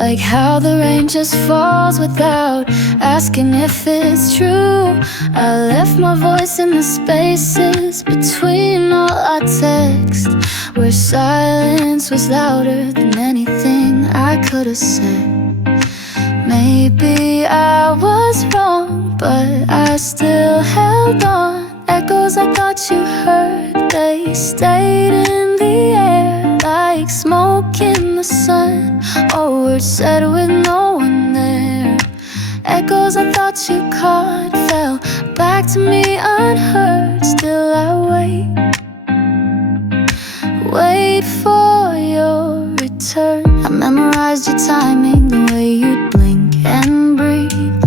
like how the rain just falls without asking if it's true. I left my voice in the spaces between all our text, where silence was louder than anything I could have said. Maybe I was wrong, but I still held on. Echoes I thought you heard, they stayed in the air like smoke in the sun, or words said with no one there. Echoes I thought you caught fell back to me unheard. Still I wait for your return. I memorized your timing, the way you'd blink and breathe.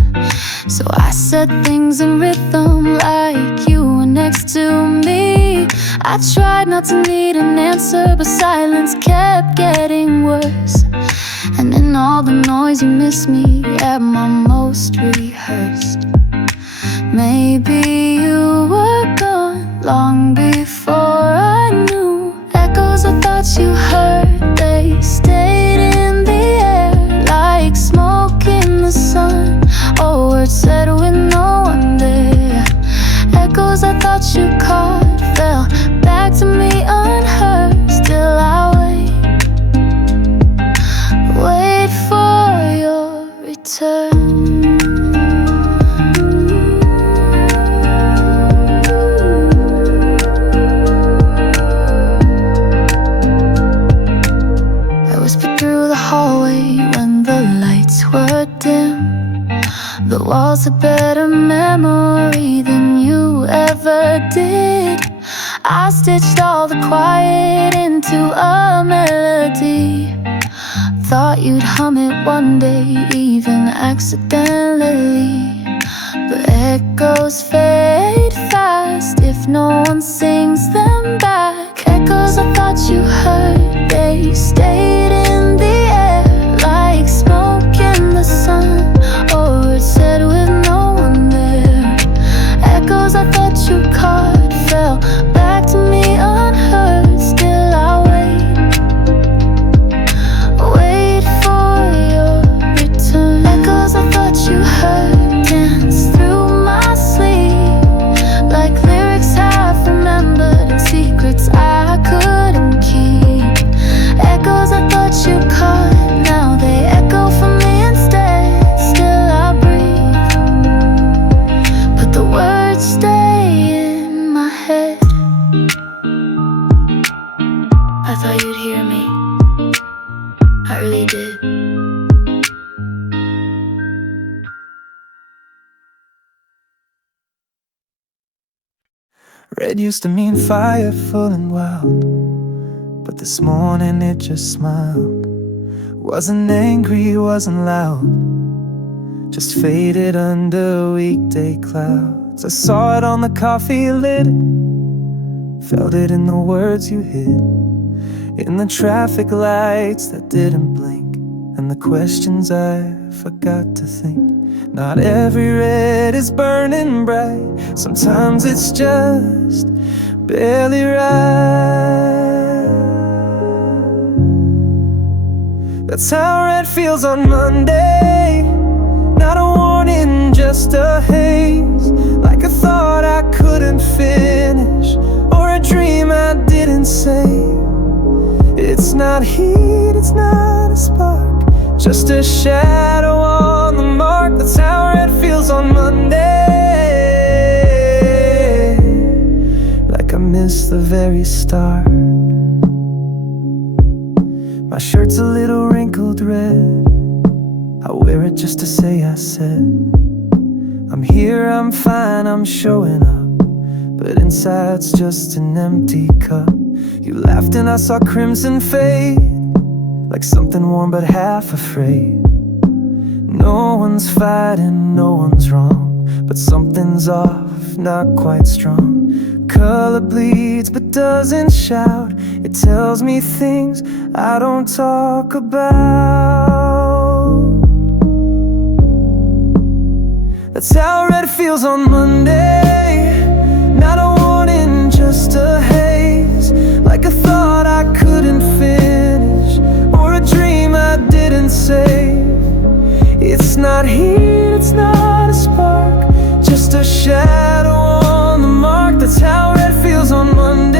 So I said things in rhythm like you were next to me. I tried not to need an answer, but silence kept getting worse. And in all the noise you missed me at my most rehearsed. Maybe you were gone long before I knew. Echoes I thought you heard, they stayed in the air like smoke in the sun, or words said with no one there. Echoes I thought you caught fell back to me unheard. Still I wait for your return. I whispered through the hallway when the lights were dim. The walls had better memory than you ever did. I stitched all the quiet into a melody. Thought you'd hum it one day, even accidentally. But echoes fade fast if no one sings them back. Echoes I thought you heard, they stayed in the air like smoke in the sun, or words said with no one there. Echoes I thought you caught fell back to me unheard. Still I wait for your return. Echoes I thought you heard dance through my sleep like lyrics half remembered and secrets I couldn't keep. Echoes I thought you caught, now they echo for me instead. Still I breathe, but the words stay in my head. I thought you'd hear me, I really did. Red used to mean fire, full and wild, but this morning it just smiled. Wasn't angry, wasn't loud, just faded under weekday clouds. I saw it on the coffee lid, felt it in the words you hid, in the traffic lights that didn't blink, and the questions I forgot to think. Not every red is burning bright, sometimes it's just barely right. That's how red feels on Monday. Not a warning, just a haze, like a thought I couldn't finish, or a dream I didn't say. It's not heat, it's not a spark, just a shadow on the mark. That's how red feels on Monday, like I missed the very start. My shirt's a little wrinkled red, I wear it just to say I said I'm here, I'm fine, I'm showing up, but inside's just an empty cup. You laughed and I saw crimson fade, like something warm but half afraid. No one's fighting, no one's wrong, but something's off, not quite strong. Color bleeds but doesn't shout, it tells me things I don't talk about. That's how red feels on Monday. Not a warning, just a haze, like a thought I couldn't finish, or a dream I didn't say. It's not heat, it's not a spark, just a shadow on the mark. That's how red feels on Monday,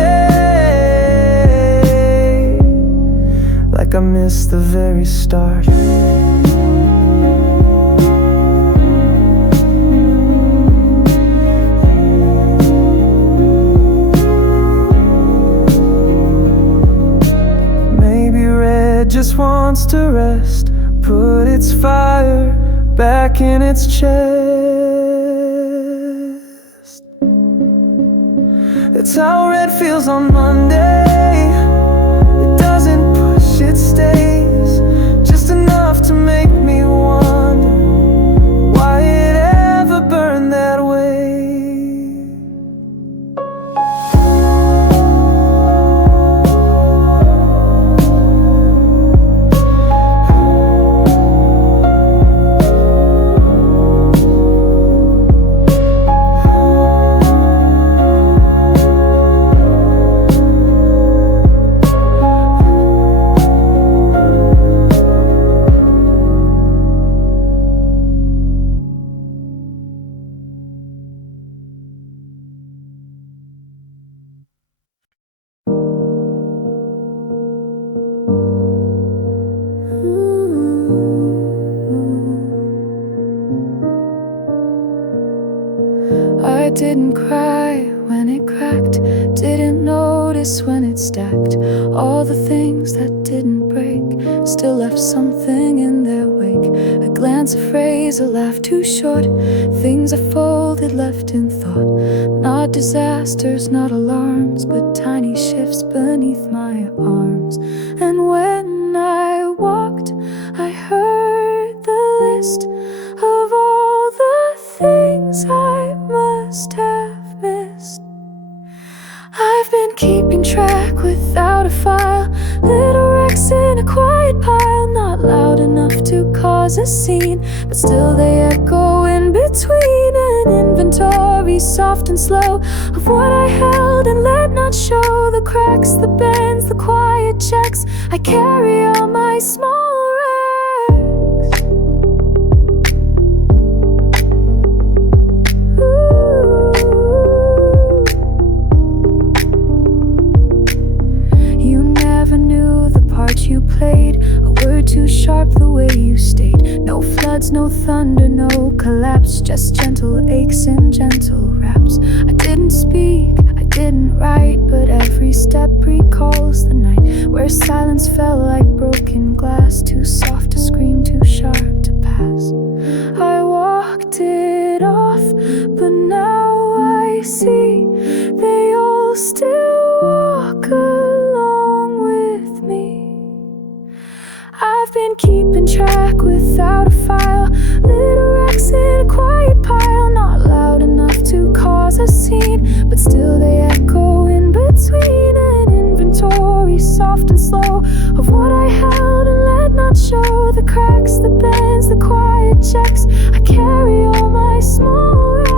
like I missed the very start. Maybe red just wants to rest, put its fire back in its chest. That's how red feels on Monday. It doesn't push, it stays, just enough to make me wonder why it ever burned that way. I didn't cry when it cracked, didn't notice when it stacked. All the things that didn't break still left something in their wake. A glance, a phrase, a laugh too short, things I folded, left in thought. Not disasters, not alarms, but tiny shifts beneath my arms. And when I walked, I heard the list of all the things I must have missed. I've been keeping track without a file, little wrecks in a quiet pile, not loud enough to cause a scene, but still they echo in between. An inventory, soft and slow, of what I held and let not show. The cracks, the bends, the quiet checks, I carry all my small wrecks. You played a word too sharp, the way you stayed. No floods, no thunder, no collapse, just gentle aches and gentle raps. I didn't speak, I didn't write, but every step recalls the night where silence fell like broken glass, too soft to scream, too sharp to pass. I walked it off, but now I see they all still walk along with me. I've been keeping track without a file, little wrecks in a quiet pile, not loud enough to cause a scene, but still they echo in between. An inventory, soft and slow, of what I held and let not show. The cracks, the bends, the quiet checks, I carry all my small wrecks.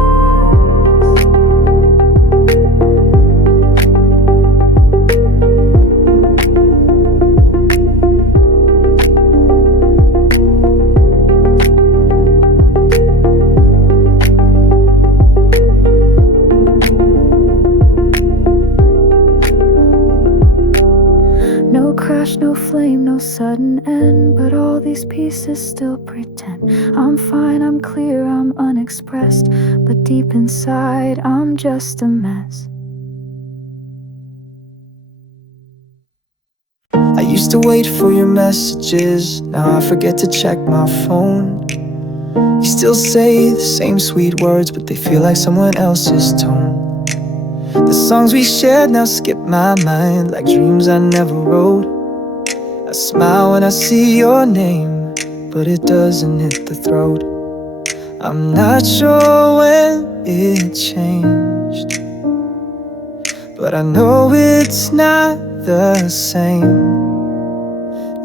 No flame, no sudden end, but all these pieces still pretend I'm fine, I'm clear, I'm unexpressed, but deep inside I'm just a mess. I used to wait for your messages, now I forget to check my phone. You still say the same sweet words, but they feel like someone else's tone. The songs we shared now skip my mind like dreams I never wrote. I smile when I see your name, but it doesn't hit the throat. I'm not sure when it changed, but I know it's not the same.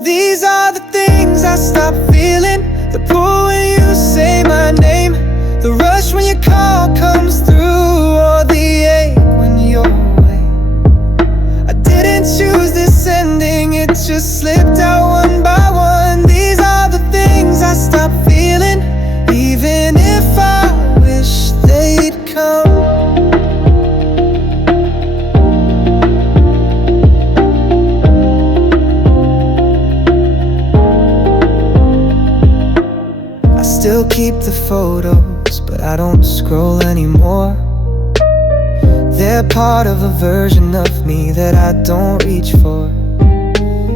These are the things I stop feeling, the pull when you say my name, the rush when your call comes through, or the ache when you're away. I didn't choose this ending, it just slipped out one by one. These are the things I stop feeling, still keep the photos, but I don't scroll anymore. They're part of a version of me that I don't reach for.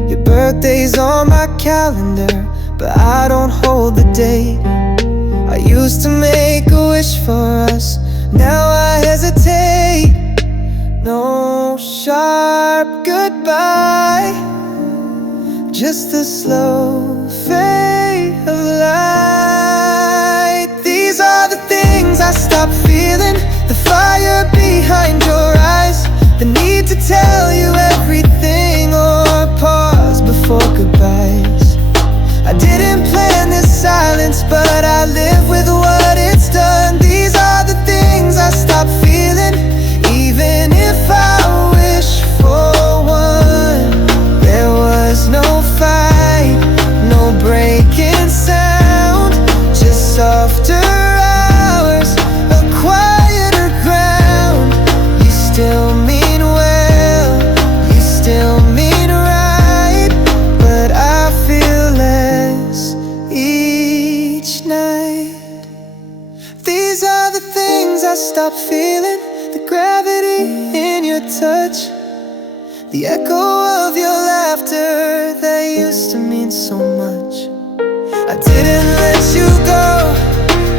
Your birthday's on my calendar, but I don't hold the date. I used to make a wish for us, now I hesitate. No sharp goodbye, just the slow fade of light. These are the things I stopped feeling, the fire behind your eyes, the need to tell you everything or pause before goodbyes. I didn't plan this silence, but I live with what it's done. These are the things I stopped feeling, even if I wish for one. There was no fight, no breaking sound, just softer hours, a quieter ground. You still mean well, you still mean right, but I feel less each night. These are the things I stopped feeling, the gravity in your touch, the echo of your laughter that used to mean so much. I didn't let you go,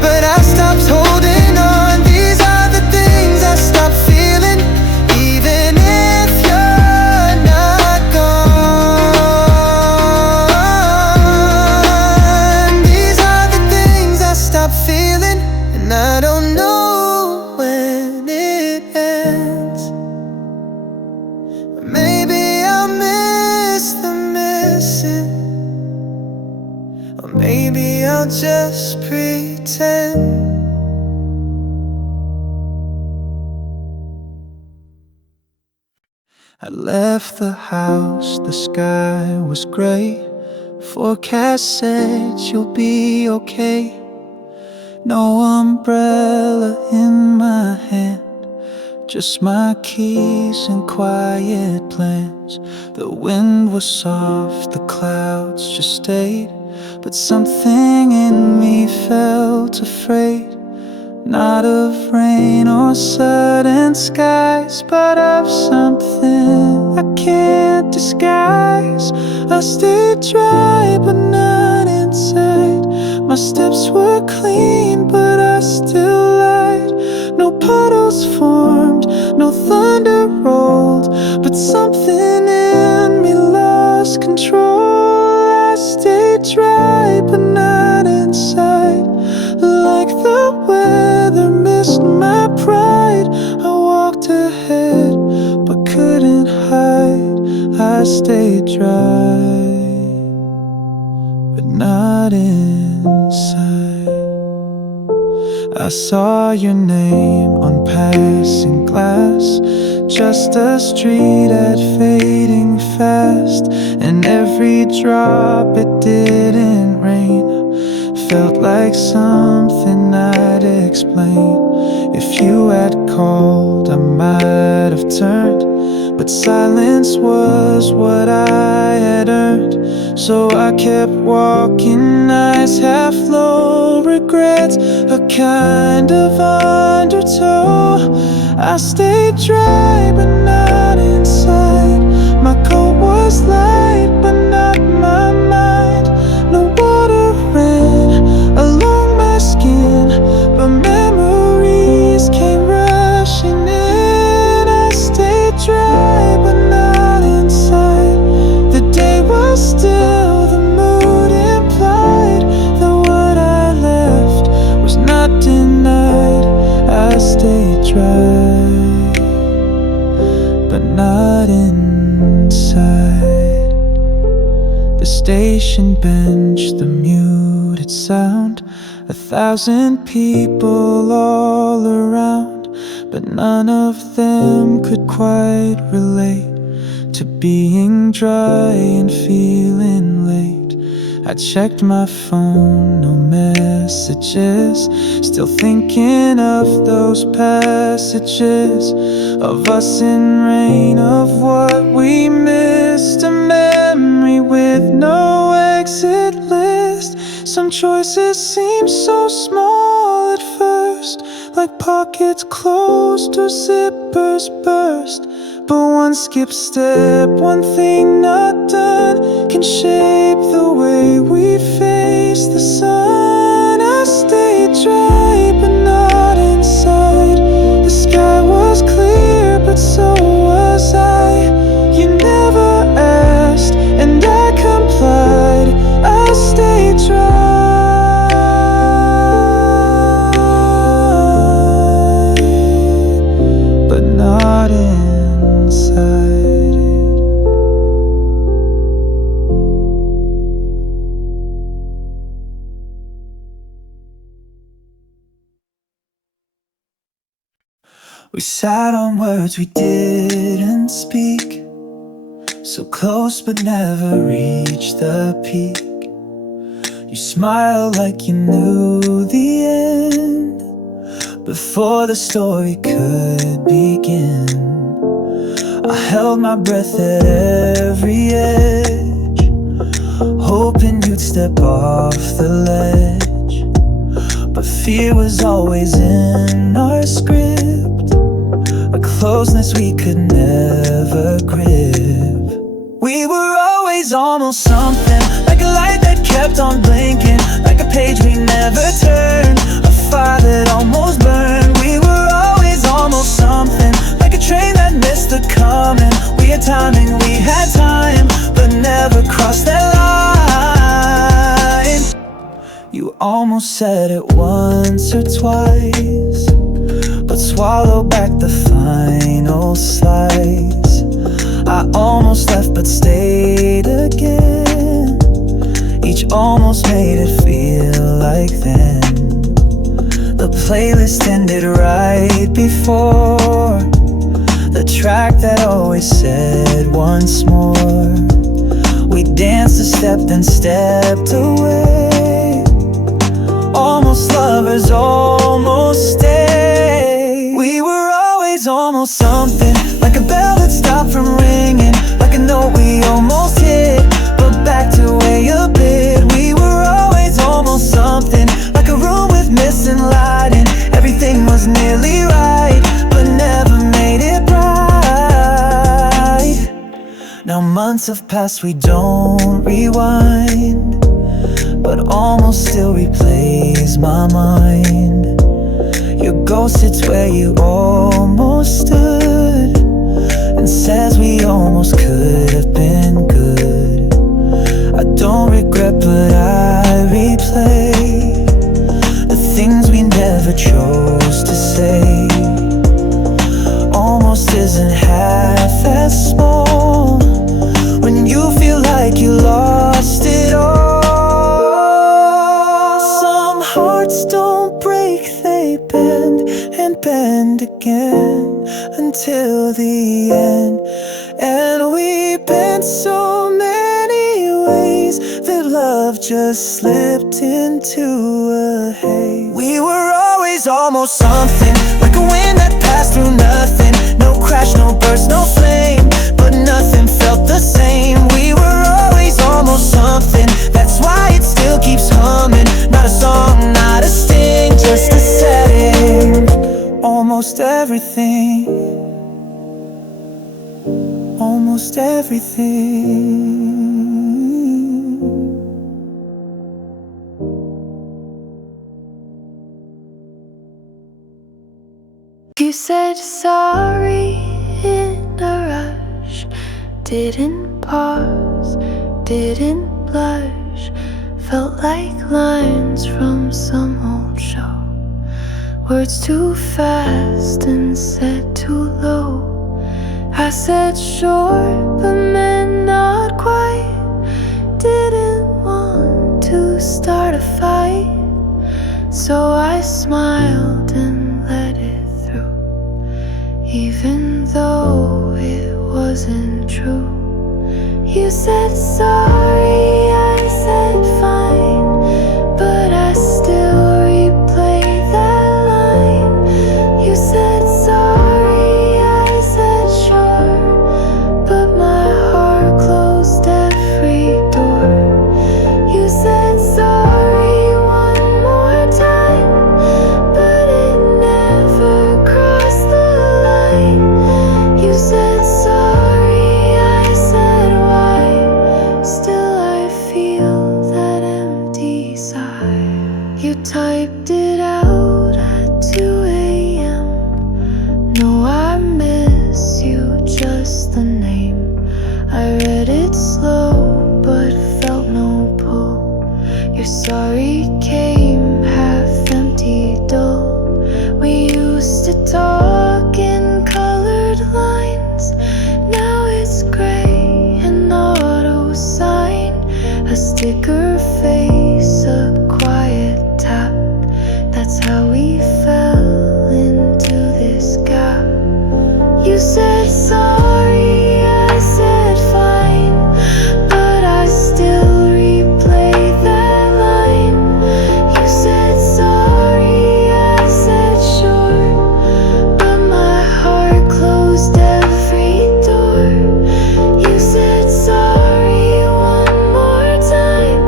but I stopped holding on. These are the things I stopped feeling, even if you're not gone. These are the things I stopped feeling, and I don't know when it ends. Maybe I'll miss the missing, or maybe I'll just pretend. I left the house, the sky was gray. Forecast said you'll be okay. No umbrella in my hand, just my keys and quiet plans. The wind was soft, the clouds just stayed, but something in me felt afraid. Not of rain or sudden skies, but of something I can't disguise. I stayed dry but not inside. My steps were clean but I still lied. No puddles formed, no thunder rolled, but something in me lost control. I stayed dry but not inside. Like the weather missed my pride, I walked ahead but couldn't hide. I stayed dry but not inside. I saw your name on passing glass, just a street ad fading fast, and every drop it didn't rain felt like something I'd explain. If you had called, I might have turned, but silence was what I had earned. So I kept walking, eyes half low, regrets a kind of undertow. I stayed dry but not inside. My coat was light but not my mind. No water ran along my skin, but memories came rushing in. I stayed dry but not inside. The day was still, the mood implied that what I left was not denied. I stayed dry but not inside. The station bench, the muted sound, 1,000 people all around, but none of them could quite relate to being dry and feeling late. I checked my phone, no messages, still thinking of those passages of us in rain, of what we missed. A memory with no exit list. best. Some choices seem so small at first, like pockets closed or zippers burst. But one skip step, one thing not done, can shape the way we face the sun. I stayed dry but not inside. The sky was clear but so was I. You never asked and I complied. I stayed dry but not inside. We sat on words we didn't speak, so close but never reached the peak. You smiled like you knew the end before the story could begin. I held my breath at every edge, hoping you'd step off the ledge. But fear was always in our script, a closeness we could never grip. We were always almost something, like a light that kept on blinking, like a page we never turned, a fire that almost burned. We were always almost something, like a train that missed the coming. We had timing, we had time, but never crossed that line. You almost said it once or twice, but swallowed back the final slice. I almost left but stayed again. Each almost made it feel like then. The playlist ended right before the track that always said once more. We danced a step then stepped away, almost lovers, almost stay. We were always almost something, like a bell that stopped from ringing, like a note we almost hit, but backed away a bit. We were always almost something, like a room with missing lighting. Everything was nearly right, but never made it right. Now months have passed, we don't rewind, but almost still replays my mind. Your ghost sits where you almost stood and says we almost could have been good. I don't regret, but I replay the things we never chose to say. Almost isn't half as small when you feel like you lost it all. Some hearts don't break, they bend and bend again until the end. And we bent so many ways that love just slipped into a haze. We were always almost something, like a wind that passed through nothing. No crash, no burst, no flame, but nothing felt the same. We were always almost something, that's why it still keeps humming. Not a song, not a sting, just a setting. Almost everything, almost everything. You said sorry in a rush, didn't pause, didn't blush. Felt like lines from some old show, words too fast and said too low. I said sure, but meant not quite. Didn't want to start a fight, so I smiled and let it through, even though it wasn't true. You said sorry, I said fine, but I still replay that line. You said sorry, I said sure, but my heart closed every door. You said sorry. Your sorry came half empty, dull. We used to talk in colored lines. Now it's gray and auto sign. A sticker face, a quiet tap. That's how we fell into this gap. You said sorry, I said fine, but I still replay that line. You said sorry, I said sure, but my heart closed every door. You said sorry one more time,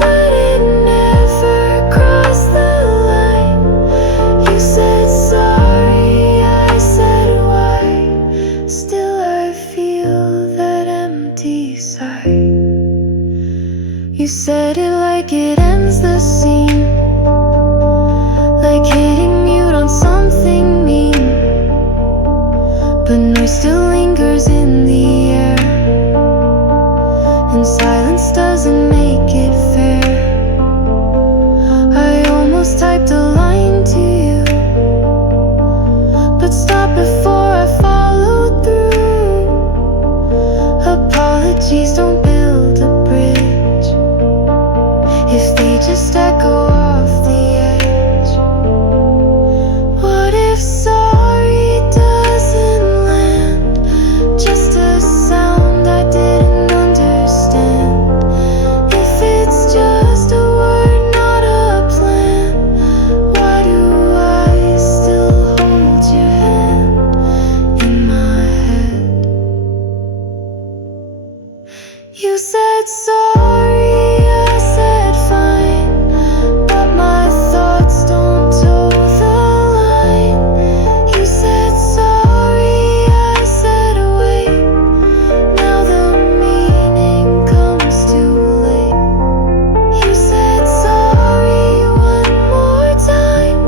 but it never crossed the line. You said sorry, I said why. Still I feel that empty sigh. You said it like it ends the scene, like hitting mute on something mean. But noise still lingers in the air, and silence doesn't make it fair. I almost typed a line to you, but stopped before I followed through. Apologies don't build a bridge if they just echo off the edge. What if sorry doesn't land? Just a sound I didn't understand. If it's just a word, not a plan, why do I still hold your hand in my head? You said sorry, I said fine, but my thoughts don't toe the line. You said sorry, I said wait, now the meaning comes too late. You said sorry one more time,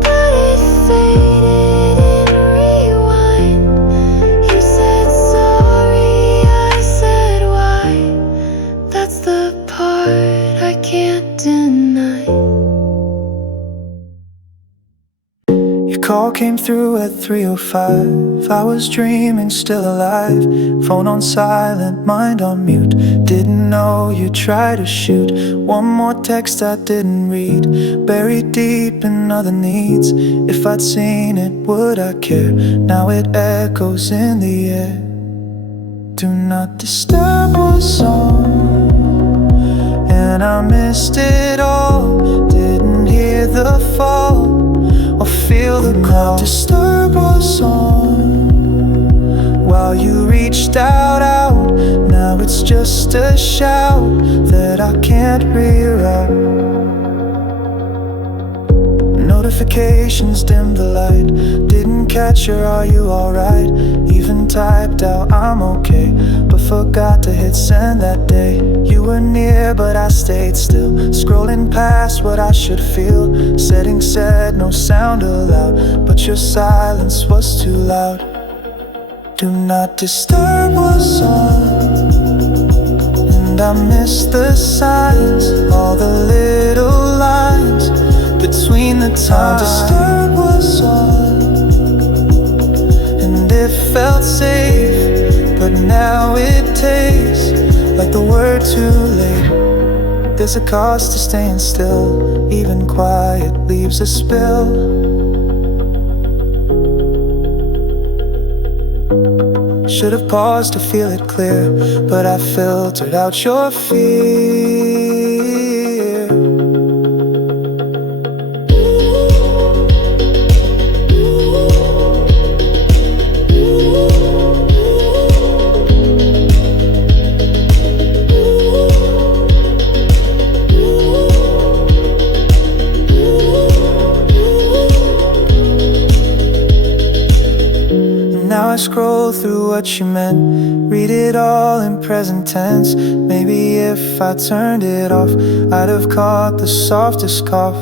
but it faded in rewind. You said sorry, I said why. That's the part I can't deny. Your call came through at 3:05. I was dreaming, still alive. Phone on silent, mind on mute. Didn't know you tried to shoot. One more text I didn't read, buried deep in other needs. If I'd seen it, would I care? Now it echoes in the air. Do not disturb was on, and I missed it all. Didn't hear the fall or feel the call. Disturb was on while you reached out. Now it's just a shout that I can't reroute. Notifications dim the light. Didn't catch your are you alright? Even typed out I'm okay, but forgot to hit send that day. You were near but I stayed still, scrolling past what I should feel. Settings said no sound allowed, but your silence was too loud. Do not disturb was on, and I missed the signs, all the little lines between the times. Disturb was on, and it felt safe, but now it tastes like the word too late. There's a cost to staying still, even quiet leaves a spill. Should've paused to feel it clear, but I filtered out your fear. Now I scroll through what you meant, read it all in present tense. Maybe if I turned it off, I'd have caught the softest cough.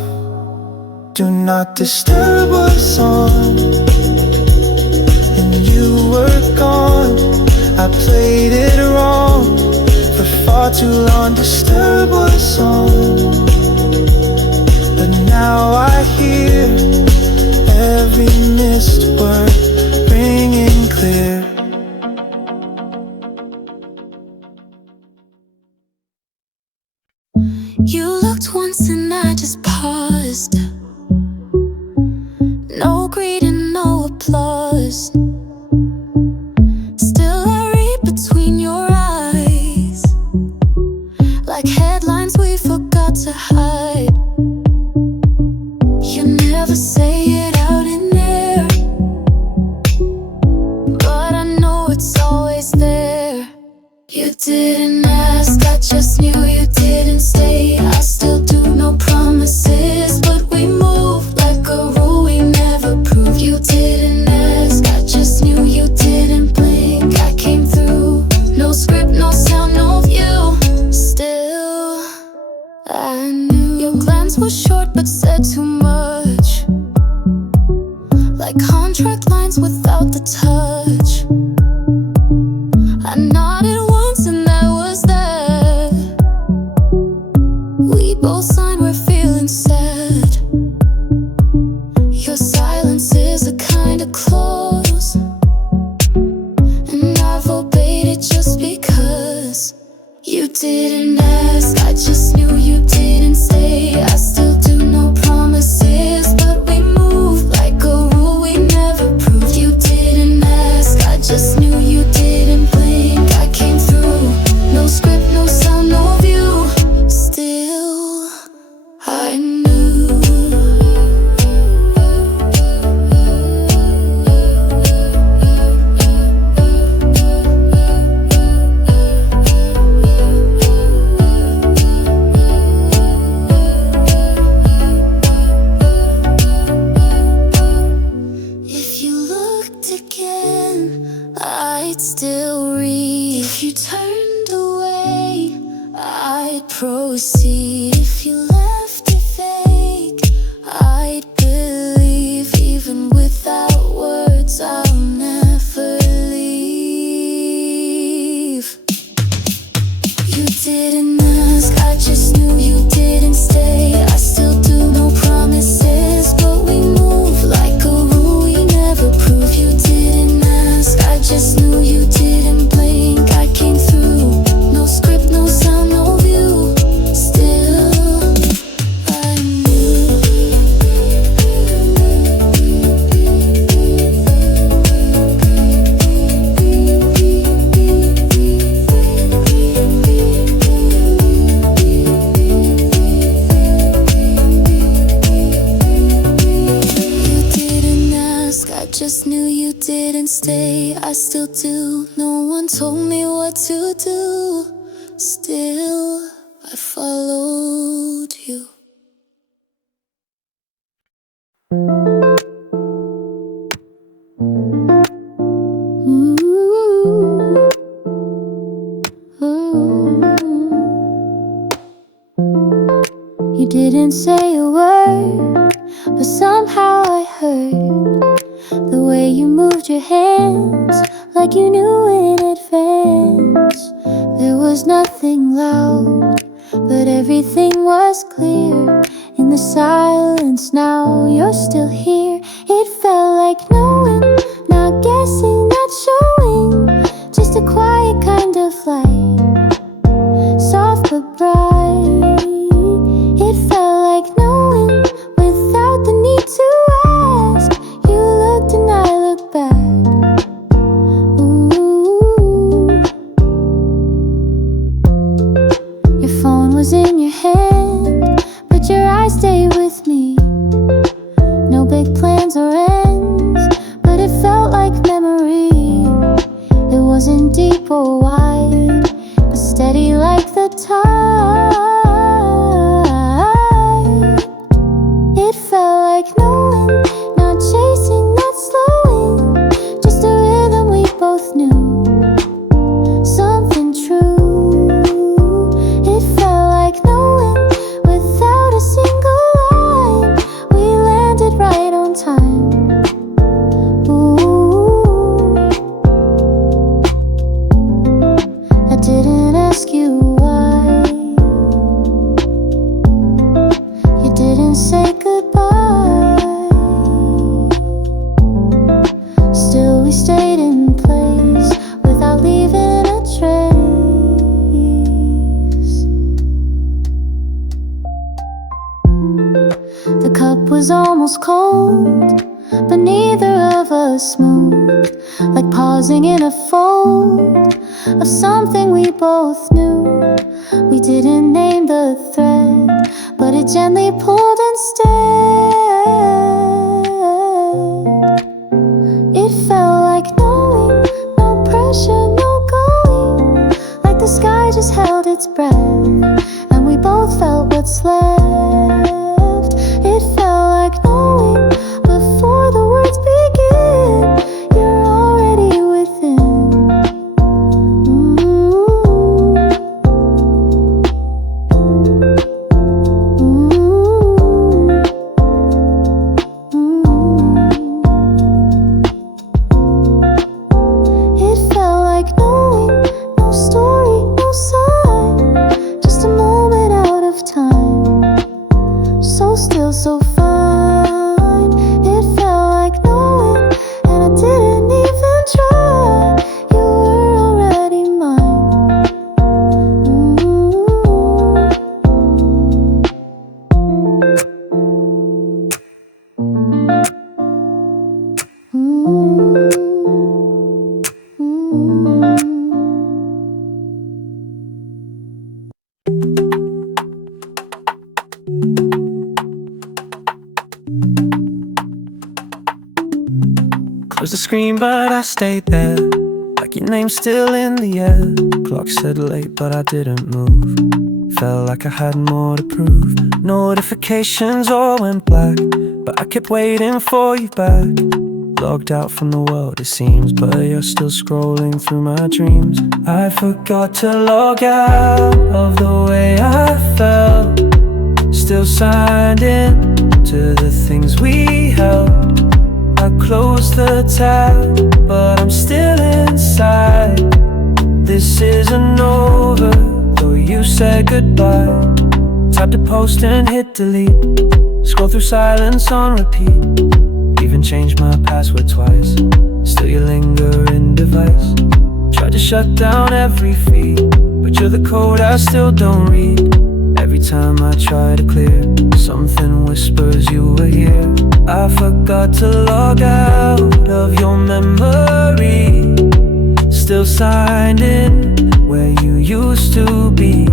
Do not disturb was on, and you were gone. I played it wrong for far too long. Disturb was on, You looked once and I just paused. No greeting, no applause. Still I read between your eyes, like headlines we forgot to hide. You never say it out in there, but I know it's always there. You didn't ask, I just knew you didn't stay. I still do no promises, but we move like a rule we never proved. You didn't ask, I just knew you didn't blink. I came through, no script, no sound, no view. Still, I knew your glance was short but said too much, like contract lines without the touch. I nodded once and that was that. We both signed, we're feeling sad. Your silence is a kind of close, and I've obeyed it just because. You didn't ask, I just knew you didn't stay. I still do no promises, but we move like a rule we never proved. You didn't ask, I just knew you didn't blink. I came through, no script, no sound, no view. Still, I knew. If you looked again, I'd still read. If you turned away, I'd proceed. If you left it vague, I'd believe. Even without words, I'll never leave. You didn't ask, I just knew you didn't stay. I still do no promises, but we move like a rule we never prove. You didn't ask, I just knew you didn't blink. I came through, no script, no sound, no view. Still, I knew. You didn't ask, I just knew you didn't stay. I still do, no one told me what to do. Still, I followed you. You didn't say a word, but somehow I heard the way you moved your hands, like you knew in advance. There was nothing loud, but everything was clear in the silence. Now you're still here. It felt like knowing, not guessing, not showing, just a quiet kind of light, soft but bright. It felt like knowing without the need to ask. You looked and I looked back. Ooh. Your phone was in your hand, but your eyes stayed with me. No big plans or ends, but it felt like memory. It wasn't deep or wide, but steady like the tide. It felt like knowing, not chasing, not slowing, just a rhythm we both knew, something true. It felt like knowing, cup was almost cold, but neither of us moved, like pausing in a fold of something we both knew. We didn't name the thread, but it gently pulled instead. It felt like knowing, no pressure, no going, like the sky just held its breath, and we both felt what's left. It felt like knowing, before the words begin, you're already within. It felt like knowing, no story, no sign, just a moment out of time, so still, so fine. It felt like knowing, and I didn't even try. You were already mine. Closed the screen, but I stayed there, like your name's still in the air. Clock said late, but I didn't move. Felt like I had more to prove. Notifications all went black, but I kept waiting for you back. Logged out from the world it seems, but you're still scrolling through my dreams. I forgot to log out of the way I felt, still signed in to the things we held. I closed the tab, but I'm still inside. This isn't over, though you said goodbye. Tapped a post and hit delete, scroll through silence on repeat. Even changed my password twice, still your lingering device. Tried to shut down every feed, but you're the code I still don't read. Every time I try to clear, something whispers you were here. I forgot to log out of your memory, still signed in where you used to be.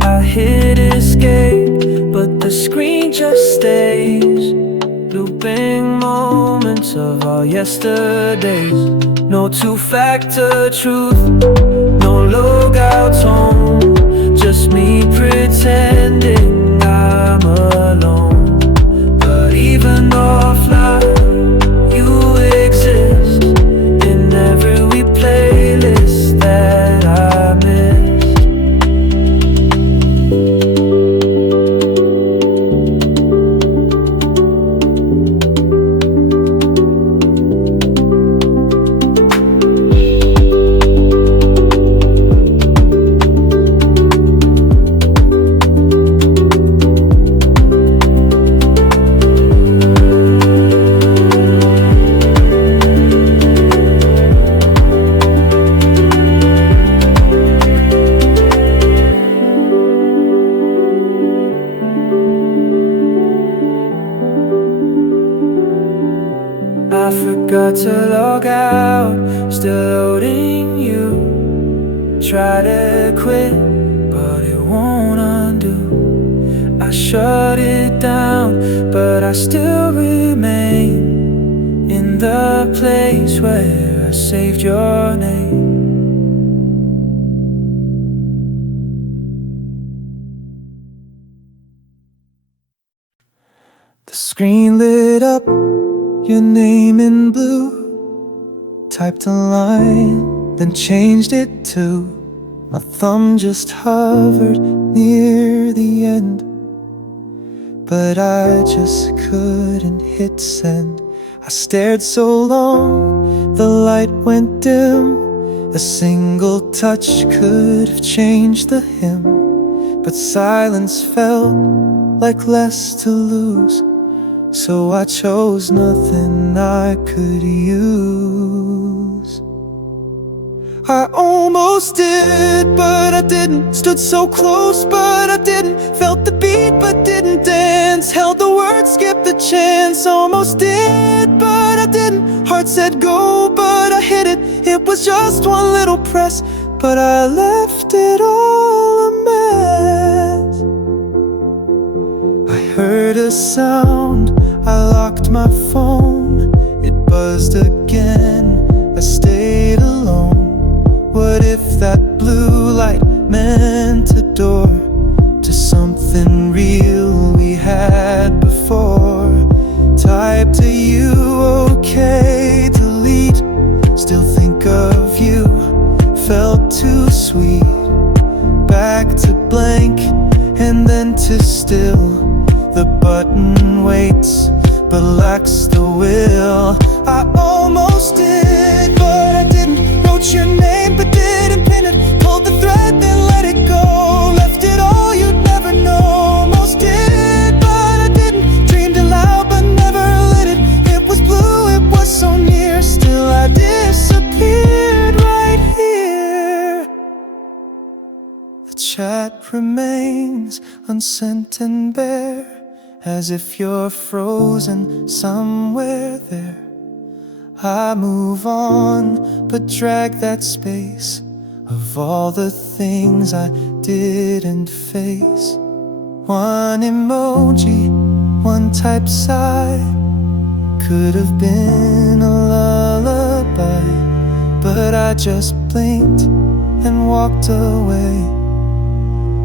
I hit escape, but the screen just stays, looping moments of our yesterdays. No two-factor truth, no logout tone, just me pretending I'm alone. But even offline, you exist in every playlist that I miss. I forgot to log out, still loading you. Try to quit, but it won't undo. I shut it down, but I still remain in the place where I saved your name. The screen lit up, your name in blue. Typed a line, then changed it to. My thumb just hovered near the end, but I just couldn't hit send. I stared so long, the light went dim. A single touch could have changed the hymn, but silence felt like less to lose. So I chose nothing I could use. I almost did, but I didn't. Stood so close, but I didn't. Felt the beat, but didn't dance. Held the words, skipped chance, almost did, but I didn't. Heart said go, but I hit it. It was just one little press, but I left it all a mess. I heard a sound, I locked my phone. It buzzed again, I stayed alone. What if that blue light meant a door to something real we had before? Type to you, okay, delete. Still think of you, felt too sweet. Back to blank, and then to still. The button waits, but lacks the will. I almost did, but I didn't. Wrote your name, but didn't pin it. Pulled the thread, then let it go. Left it all, you'd never know. Almost did, but I didn't. Dreamed it loud, but never lit it. It was blue, it was so near. Still I disappeared right here. The chat remains unsent and bare, as if you're frozen somewhere there. I move on, but drag that space of all the things I didn't face. One emoji, one type sigh, could have been a lullaby, but I just blinked and walked away.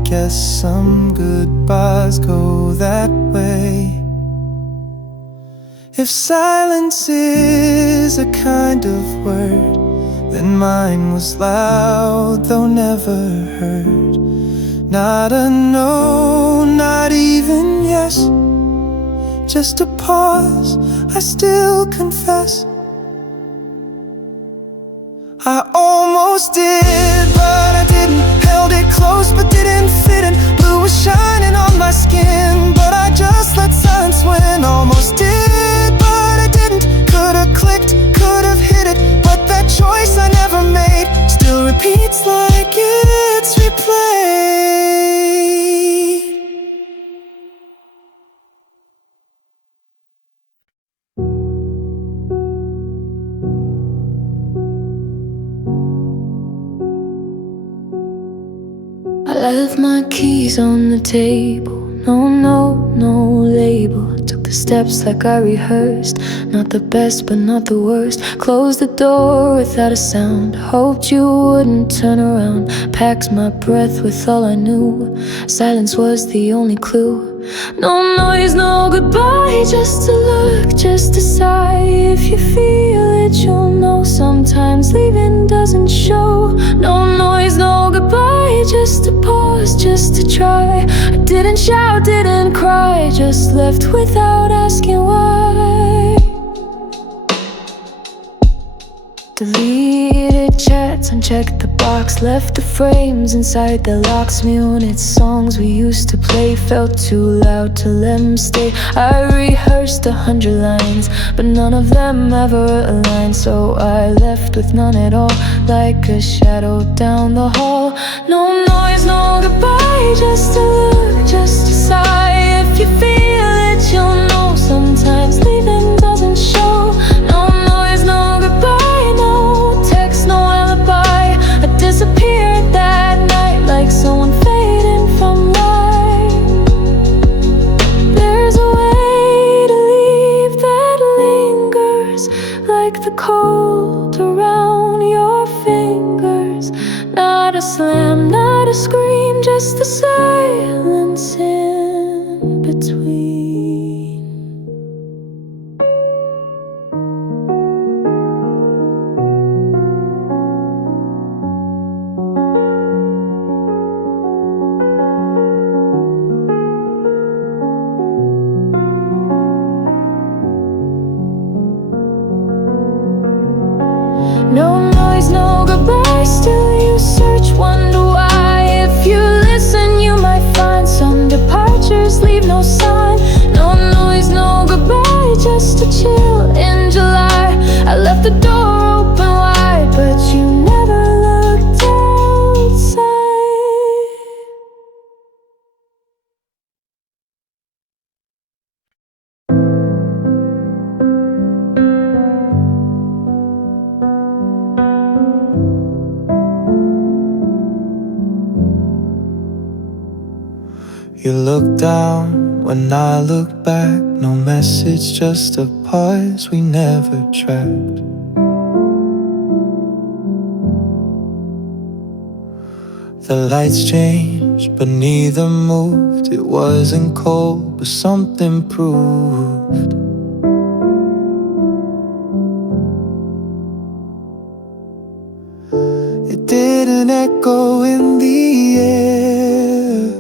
Guess some goodbyes go that way. If silence is a kind of word, then mine was loud, though never heard. Not a no, not even yes, just a pause, I still confess. I almost did, but I didn't. Held it close, but didn't fit in. Blue was shining on my skin, but I just let silence win. Almost did, but I didn't. Could've clicked, could've hit it, but that choice I never made still repeats like it's replayed. I left my keys on the table. No note, no label. Took the steps like I rehearsed. Not the best, but not the worst. Closed the door without a sound. Hoped you wouldn't turn around. Packed my breath with all I knew. Silence was the only clue. No noise, no goodbye. Just a look, just a sigh. If you feel it, you'll know. Sometimes leaving doesn't show. No noise, no goodbye. Just a pause, just to try. I didn't shout, didn't cry. Just left without asking why. Deleted chats, unchecked the box. Left the frames inside the locks. Muted songs we used to play. Felt too loud to let them stay. I rehearsed 100 lines, but none of them ever aligned. So I left with none at all, like a shadow down the hall. No noise, no goodbye. Just a look, just a sigh. If you feel it, you'll know. Sometimes leaving doesn't show. No noise, no goodbye. No text, no alibi. I disappeared that night like someone fading from life. There's a way to leave that lingers, like the cold around your fingers. Not a slam, not a scream, just the silence in You look down when I look back. No message, just a pause we never tracked. The lights changed, but neither moved. It wasn't cold, but something proved. It didn't echo in the air,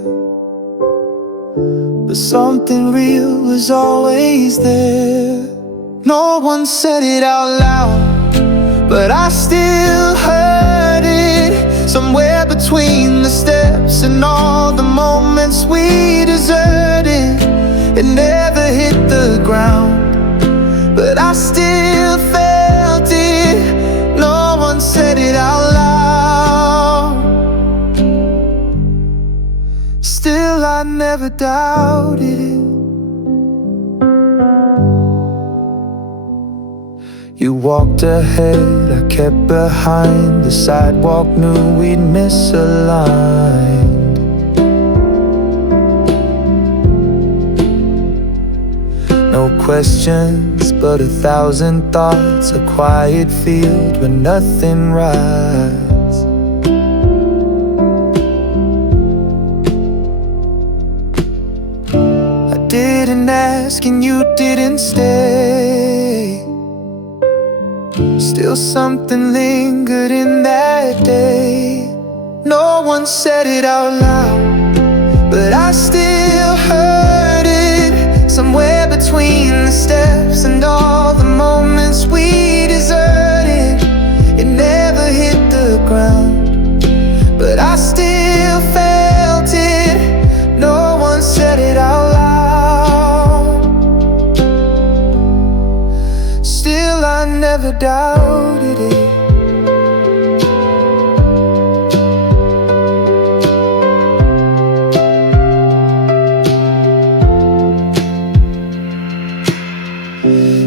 but something real was always there. No one said it out loud, but I still heard it, somewhere between the steps and all the moments we deserted. It never hit the ground, but I still felt it. No one said it out loud. Still I never doubted it. You walked ahead, I kept behind. The sidewalk knew we'd misaligned. No questions, but 1,000 thoughts. A quiet field where nothing rides. I didn't ask and you didn't stay. Still something lingered in that day. No one said it out loud, but I still heard it, somewhere between the steps and all the moments we deserted. It never hit the ground, but I still felt it. No one said it out loud. Still I never doubted it.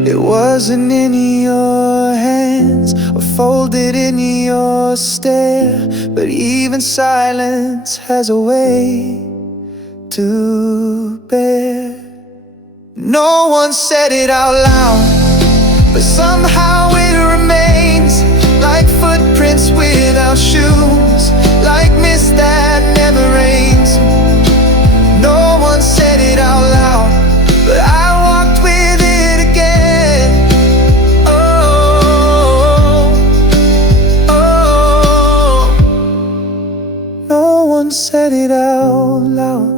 It wasn't in your hands or folded in your stare, but even silence has a way to bear. No one said it out loud, but somehow it remains, like footprints without shoes, like mist that never rains. No one said it out loud, but I walked with it again. Oh, oh, no one said it out loud.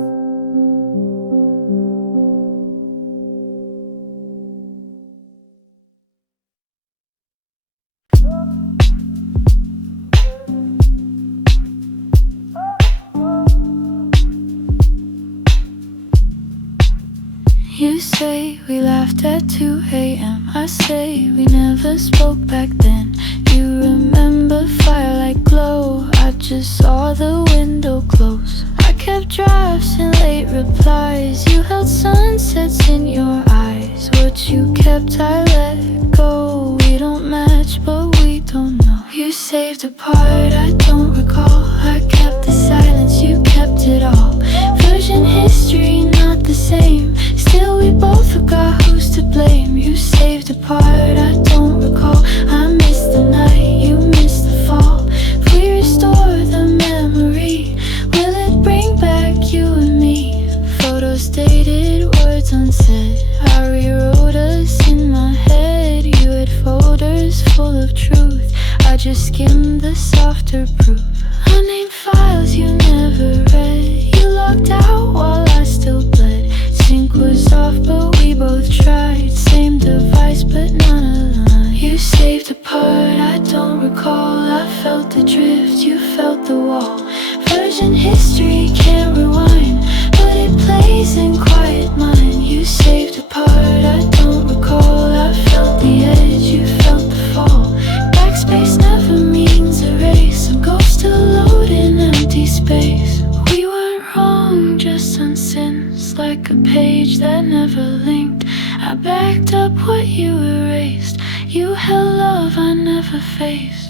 You say we laughed at 2 a.m. I say we never spoke back then. You remember firelight glow. I just saw the window close. I kept drafts and late replies. You held sunsets in your eyes. What you kept I let go. We don't match but we don't know. You saved a part I don't recall. I kept the silence, you kept it all. Version history not the same. Still we both forgot who's to blame. You saved a part I don't recall. I missed the night, you missed the fall. If we restore the memory, will it bring back you and me? Photos dated, words unsaid. I rewrote us in my head. You had folders full of truth. I just skimmed the softer proof. Unnamed files you never read. You locked out while I still bled. Sync was off but we both tried. Same device but none aligned. You saved a part I don't recall. I felt the drift, you felt the wall. Version history can't rewind, but it plays in quiet mind. You saved a part I don't recall. I felt the edge, you felt the fall. Backspace never means erase. A ghost still load in empty space. We weren't wrong, just unsense, like a page that never linked. I backed up what you erased. You held love I never faced.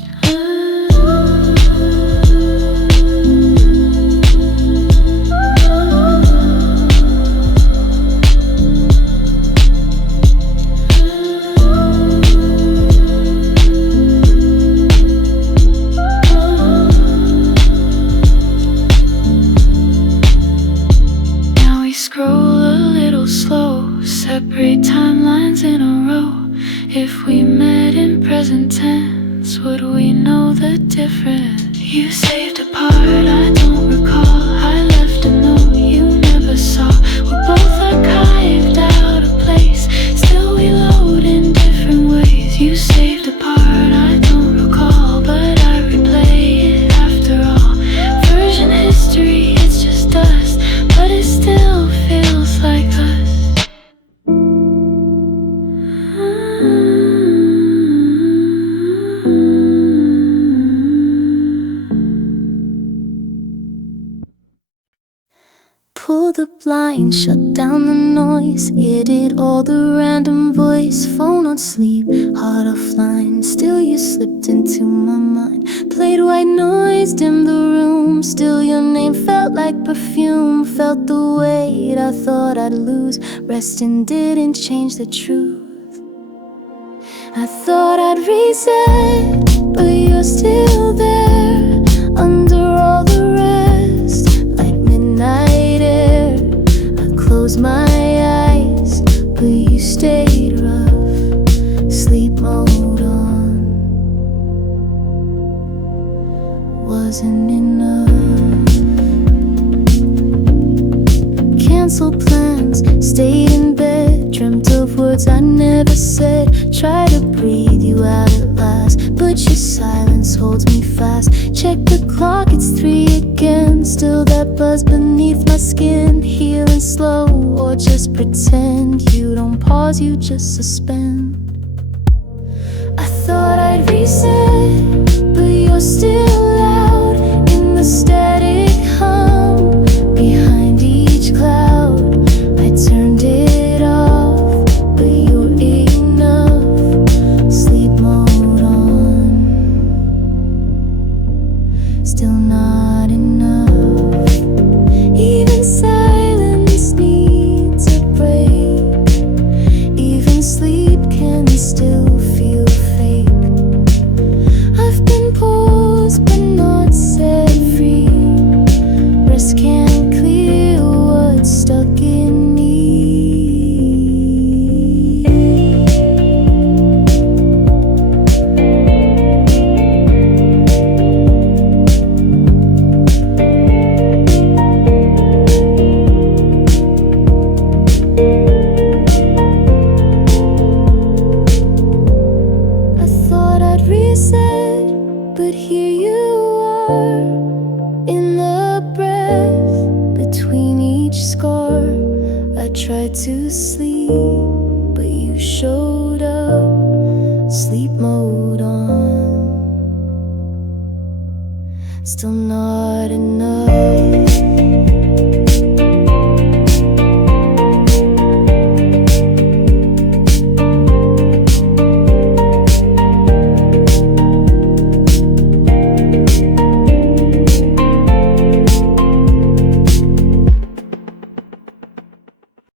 scroll a little slow, separate timelines in a row. If we met in present tense, would we know the difference? You saved a part I don't recall, I left a note you never saw. We're both archived out of place, still we load in different ways. You saved a part I don't recall, but I replay it after all. Version history, it's just dust, but it still feels like us. Pull the blind, shut down the noise, edit all the random voice. Phone on sleep, heart offline, still you slipped into my mind. Played white noise, dimmed the room, still your name felt like perfume. Felt the weight I thought I'd lose, resting didn't change the truth. I thought I'd reset, but you're still there, under all the rest, like midnight air. I closed my eyes, but you stayed rough, sleep mode on. Wasn't enough. Canceled plans, stayed in bed, dreamt of words I never said. Try to breathe you out at last, but your silence holds me fast. Check the clock, it's 3 again, still that buzz beneath my skin. Healing slow, or just pretend you don't pause, you just suspend. I thought I'd reset, but you're still loud in the static hum behind each cloud. I turned it off, but you're enough, sleep mode on. Still not enough. Even silence needs a break. Even sleep can still feel fake. I've been paused but not set free. Rest can't clear what's stuck in me. I thought I'd reset, but here you are, in the breath between each scar. I tried to sleep, but you showed up, sleep mode on. Still not enough.